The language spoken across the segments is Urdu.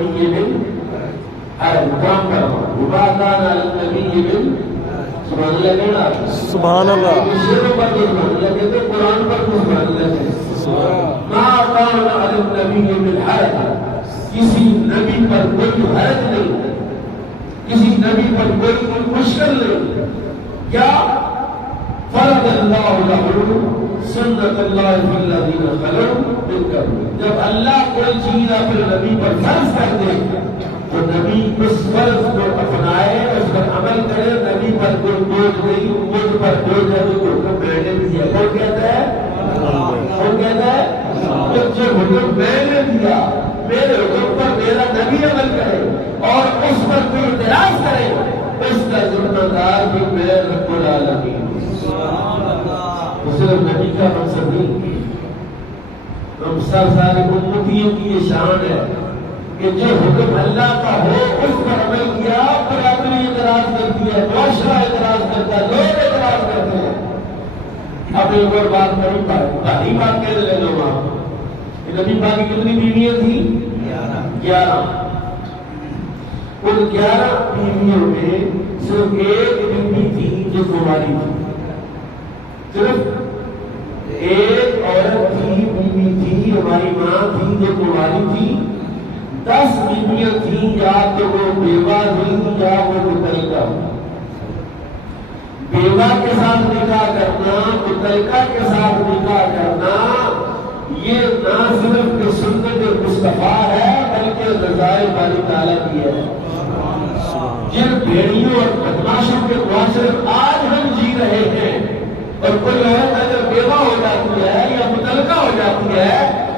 النبي من حرج قرآن کا وما كان على النبي من سبحان اللہ کہنا سبحان اللہ شروع پر سبحان اللہ کہتے قرآن پر سبحان اللہ کہتے ما كان على النبي من حرج کسی نبی پر کوئی حرج نہیں کسی نبی پر کوئی مشکل نہیں کیا فرض اللہ له سنت اللہ فی الذین خلوا من قبل جب اللہ کوئی چیز اپنے نبی پر فرض کر دے تو نبی اس فرض کو اپنائے اس پر عمل کرے نبی پر کوئی بوجھ نہیں مجھ پر بوجھ ہے تو حکم میں نے دیا کون کہتا ہے جو حکم میں نے دیا میرے حکم پر میرا نبی عمل کرے اور اس پر کوئی اعتراض کرے اس کا ذمہ دار بھی میں رب العالمین صرف نبی کا مقصد نہیں ہم سارے امتیوں کی یہ شان ہے کہ جو حکم اللہ کا ہو اس پر عمل کیا پر اپنی اعتراض کرتی ہے معاشرہ اعتراض کرتا ہے لوگ اعتراض کرتے ہیں اب ایک اور بات نہیں پائی بات کہنے لگا وہاں کہ نبی پاک کی کتنی بیویاں تھیں 11 ان 11 بیویوں میں صرف ایک بیوی تھی جو کماری تھی صرف ایک عورت تھی بیوی تھی ہماری ماں تھی جو کماری تھی 10 بیویاں تھیں یا تو وہ بیوہ تھی یا وہ متعلقہ بیوہ کے ساتھ نکاح کرنا متعلقہ کے ساتھ نکاح کرنا یہ نہ صرف سنت مصطفیٰ ہے بلکہ رضائے باری تعالیٰ کی ہے جن بھیڑیوں اور بدماشوں کے معاشرے آج ہم جی رہے ہیں اور کوئی عورت اگر بیوہ ہو جاتی ہے یا متعلقہ ہو جاتی ہے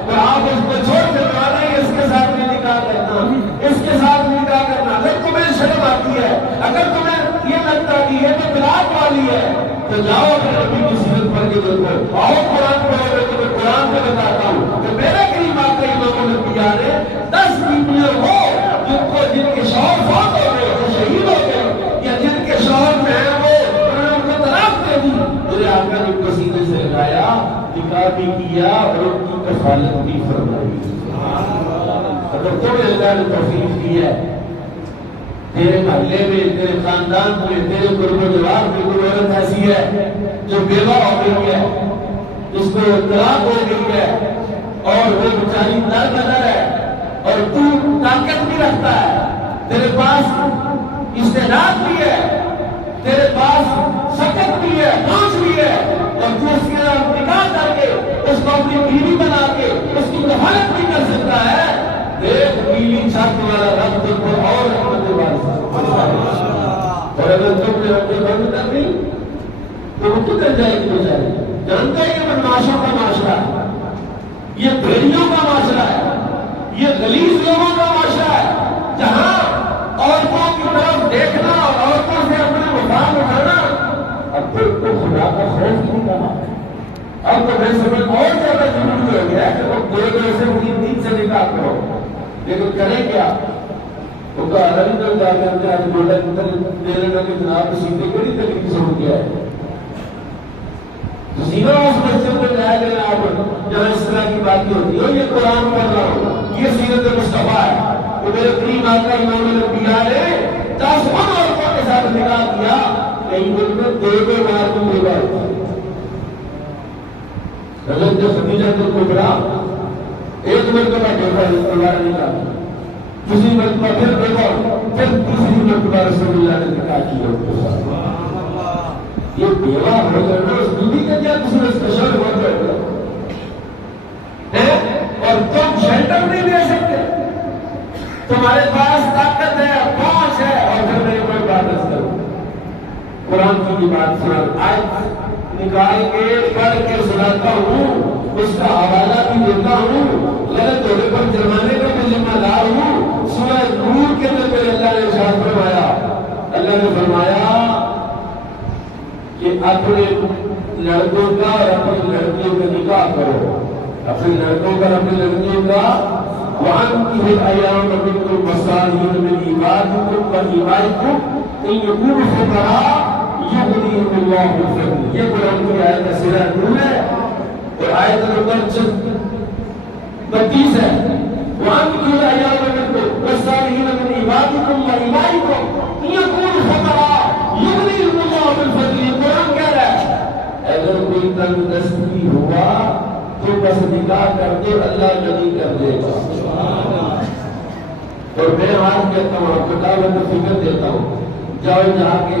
تو آپ اس کو چھوڑ کے مانے اس کے ساتھ بھی نکاح کرنا اس کے ساتھ نکاح کرنا اگر تمہیں شرم آتی ہے اگر تمہیں یہ لگتا کہ یہ تو طلاق والی ہے تو جاؤ اپنے نبی کی سیرت پڑھ کے دیکھو آؤ قرآن پڑھو میں تمہیں قرآن میں بتاتا ہوں کہ میرے قریب آ کے امام الانبیاء نے 10 بیویاں ہو جن کے شوہر فوت ہو گئے وہ شہید ہو گئے یا جن کے شوہر میں ہے وہ انہوں نے ان کو طلاق دے دی میرے آقا نے پسینے سے لگایا نکاح بھی کیا اور ان کی کفالت بھی فرمائی اگر تمہیں اللہ نے توفیق دی ہے تیرے محلے میں تیرے خاندان میں تیرے قرب و جوار میں کوئی عورت ایسی ہے جو بیوہ ہو گئی ہے جس کو طلاق ہو گئی ہے اور وہ بیچاری در بدر ہے اور تو طاقت بھی رکھتا ہے تیرے پاس استعداد بھی ہے تیرے پاس سکت بھی ہے پہنچ بھی ہے اور تو اس کے نکاح کر کے اس کو اپنی بیوی بنا کے اس کی کفالت بھی کر سکتا ہے دیکھ نیلی چھت والا رب تم کو اور رحمت والا اور اگر تم نے اپنے بند کر دی تو وہ کدھر جائے گی بیچاری جانتا ہے یہ بدماشوں کا معاشرہ ہے یہ بھیڑیوں کا معاشرہ ہے یہ غلیظ لوگوں کا معاشرہ ہے جہاں عورتوں کی طرف دیکھنا اور عورتوں سے اپنے مفاد اٹھانا اب تو خدا کا خوف نہیں کہا اب تو میں سمجھ اور زیادہ ضروری ہو گیا ہے کہ وہ دو سے 3 سے نکاح کرو لیکن کریں کیا وہ کہا رنجل جا کے ہم آج بولا دے لینا کہ جناب سیدھے کڑی طریقے سے ہو گیا ہے سیدھا اس مسجد میں جایا گیا آپ جہاں اس طرح کی باتیں ہوتی ہے یہ قرآن پڑھ رہا ہوں یہ سیرت مصطفیٰ ہے تو میرے قریب آقا امام الانبیاء نے 10 عورتوں کے ساتھ نکاح کیا کئی دن میں 2 بار کو بیوہ حضرت خدیجہ کبریٰ ایک مرتبہ بیوہ اللہ نے نکاح دوسری مرتبہ پھر بیوہ پھر تیسری مرتبہ رسول اللہ نے نکاح کیا یہ بیوہ ہو کرنا اس دودھی کا کیا دوسرے اسپیشل ہو کرنا اور تم شیلٹر نہیں دے سکتے تمہارے پاس طاقت ہے پہنچ ہے اور پھر میں کوئی بات کروں قرآن کی بات سنا آج نکال کے پڑھ کے سناتا ہوں اس کا حوالہ بھی دیتا ہوں غلط ہونے پر جرمانے کا بھی ذمہ دار ہوں سورہ نور کے اندر میرے اللہ نے ارشاد فرمایا اللہ نے فرمایا کہ اپنے لڑکوں کا اور اپنی لڑکیوں کا نکاح کرو اپنے لڑکوں کا اور اپنی لڑکیوں کا وَأَنْكِحُوا الْأَيَامَ مِنكُمْ وَالصَّالِحِينَ مِنْ عِبَادِكُمْ وَإِمَائِكُمْ إِنْ يَكُونُوا فُقَرَاءَ يُغْنِيهِمُ اللَّهُ مِنْ فَضْلِهِ یہ قرآن کی آیت کا سورہ نور ہے اور آیت نمبر 32 ہے وَأَنْكِحُوا الْأَيَامَ مِنكُمْ دو اللہ غنی کر دے گا. اور میں آج کہتا ہوں آپ کو دعوت فکر دیتا ہوں، جاؤ جا کے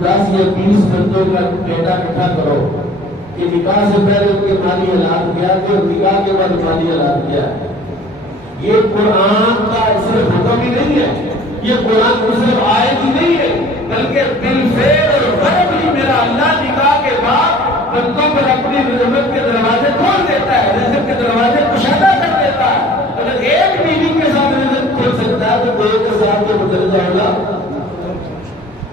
10 یا 20 بندوں کا ڈیٹا اکٹھا کرو کہ نکاح سے پہلے ان کے مالی حالات کیا تھے اور نکاح کے بعد مالی حالات کیا ہے. یہ قرآن کا صرف حکم ہی نہیں ہے، یہ قرآن کو صرف آیت ہی نہیں ہے، بلکہ بالفعل اور غرب ہی میرا اللہ نکاح کے بعد بندوں پر اپنی رحمت کے دروازے کھول دیتا ہے، رزق کے دروازے کشادہ کر دیتا ہے. اگر ایک بیوی کے ساتھ رزق کھل سکتا ہے تو دو کے ساتھ تو بدل جائے گا.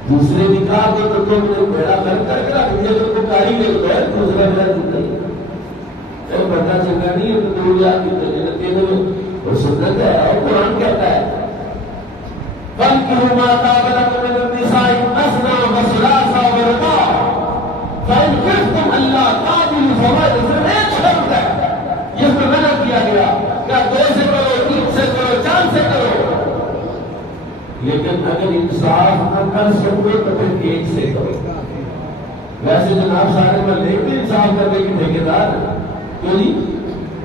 دوسرے نکاح کو تو تم نے بڑا کر کے رکھ دیا، تو کو کاری لے لو ہے دوسرا میرا زندگی پتا چلنا نہیں ہے. تو دو یاد کی اور سنت ہے اور قرآن کہتا ہے فَانْكِحُوا مَا طَابَ لَكُم مِّنَ النِّسَاءِ مَثْنَىٰ وَثُلَاثَ وَرُبَاعَ فَإِنْ خِفْتُمْ أَلَّا تَعْدِلُوا فَوَاحِدَةً. ایک شرط ہے جس میں منع کیا گیا کہ 2 سے کرو، 3 سے کرو، 4 سے کرو، لیکن اگر انصاف نہ کر سکو تو پھر 1 سے کرو. ویسے جناب سارے بندے بھی انصاف کرنے کی ٹھیکیدار کیوں جی؟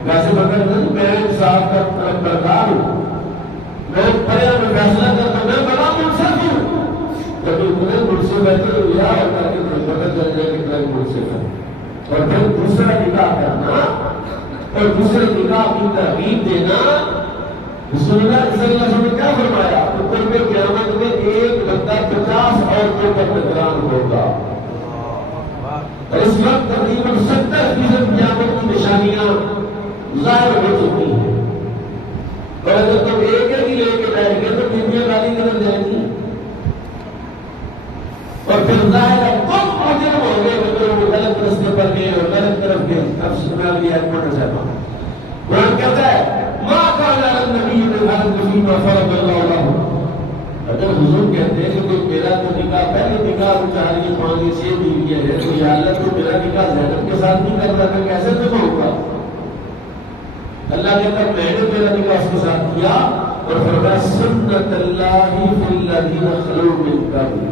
ویسے مگر نہیں، میں انصاف کا برقرار ہوں، میں پڑھیا میں فیصلہ کرتا، میں بڑا منصف ہوں. کبھی تمہیں مجھ سے بہتر ہوا اور تاکہ تمہیں پتہ چل جائے کہ تمہیں مجھ سے کر. اور پھر دوسرا نکاح کرنا اور دوسرے نکاح کی ترغیب دینا. رسول اللہ صلی اللہ علیہ وسلم نے کیا فرمایا؟ اوپر میں قیامت میں ایک بندہ 50 عورتوں کا نگران ہوگا. اس وقت تقریباً 70% قیامت کی نشانیاں ظاہر ہو چکی ہیں. اور اگر تم ایک ہی لے کے بیٹھ گئے تو بیویاں گالی نظر جائیں گی اور پھر ظاہر ہے تم مجرم ہو گئے کہ وہ غلط راستے پر گئے اور غلط طرف گئے. اب سنا لیا کون صاحب قرآن کہتا ہے ما كان للنبي من حرج فيما فرض الله له. اگر حضور کہتے ہیں کہ میرا تو نکاح پہلے نکاح 4 5 6 بیویاں ہیں تو یا اللہ تو میرا نکاح زینب کے ساتھ نہیں کر رہا تھا، کیسے تم ہوگا؟ اللہ کہتا ہے میں نے میرا نکاح اس کے ساتھ کیا اور فرمایا سنت اللہ فی الذین خلوا من قبل.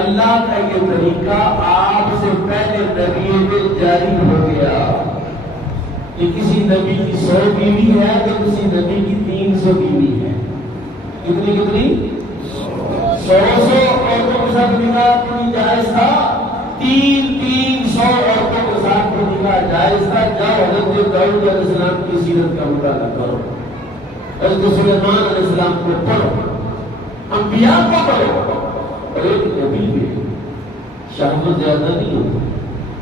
اللہ کا یہ طریقہ آپ سے پہلے نبیوں میں جاری ہو گیا کہ کسی نبی کی 100 بیوی ہے تو کسی نبی کی 300 بیوی ہے. کتنی 100 عورتوں کے ساتھ نکاح نہیں جائز تھا، 300 عورتوں کے ساتھ نکاح جائز تھا. جاؤ حضرت داؤد علیہ السلام کی سیرت کا مطالعہ کرو، حضرت سلیمان علیہ السلام کو پڑھو، انبیاء کو پڑھو. اور ایک نبی میں شہوت زیادہ نہیں ہوتی،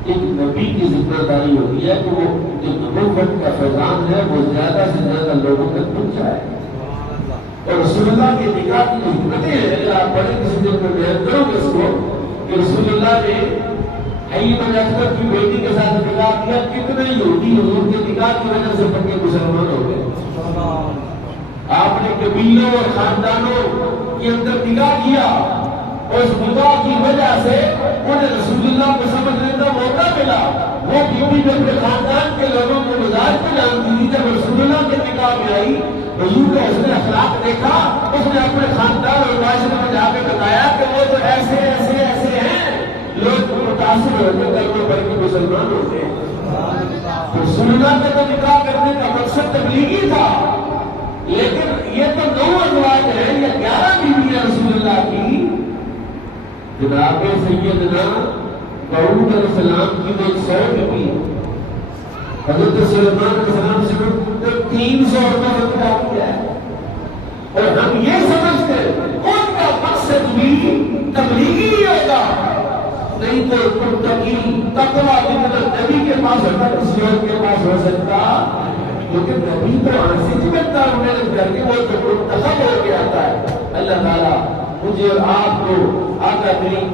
ایک نبی کی ذمہ داری ہوتی ہے کہ وہ جو نبوت کا فیضان ہے وہ زیادہ سے زیادہ لوگوں تک پہنچائے. اور رسول اللہ کے نکاح کی حکمتیں ہیں، اگر آپ بڑے کسی دن میں بیان کرو گے اس کو کہ رسول اللہ نے حی بن اختر کی بیٹی کے ساتھ نکاح کیا. کتنے یہودی حضور کے نکاح کی وجہ سے پکے مسلمان ہو گئے. آپ نے قبیلوں اور خاندانوں کے اندر نکاح کیا اور اس نکاح کی وجہ سے انہیں رسول اللہ کو سمجھنے کا موقع ملا. وہ بیوی جو اپنے خاندان کے لوگوں کو مزاج کو جانتی تھی، جب رسول اللہ کے نکاح میں آئی حضور کا اس نے اخلاق دیکھا، اس نے اپنے خاندان اور معاشرے میں جا کے بتایا کہ وہ تو ایسے ایسے ایسے ہیں. لوگ متاثر ہوتے کلمہ پڑھ کے مسلمان ہوتے ہیں. رسول اللہ کا تو نکاح کرنے کا مقصد تبلیغی تھا، لیکن یہ تو 9 ازواج ہیں یا 11 بیویاں رسول اللہ کی. جناب سیدنا داؤد علیہ السلام کی جو 100 بیوی ہے، حضرت سلیمان علیہ السلام سے 300 عورتوں کا نکاح کیا ہے. اور ہم یہ سمجھتے ان کا مقصد بھی تبلیغی ہی ہوگا، نہیں تو متقی تقویٰ جتنا نبی کے پاس ہوتا کسی اور کے پاس ہو سکتا. لیکن نبی تو آنسی چمٹتا محنت کر کے وہ تو منتخب ہو کے آتا ہے. اللہ تعالیٰ مجھے اور آپ کو آقا کریم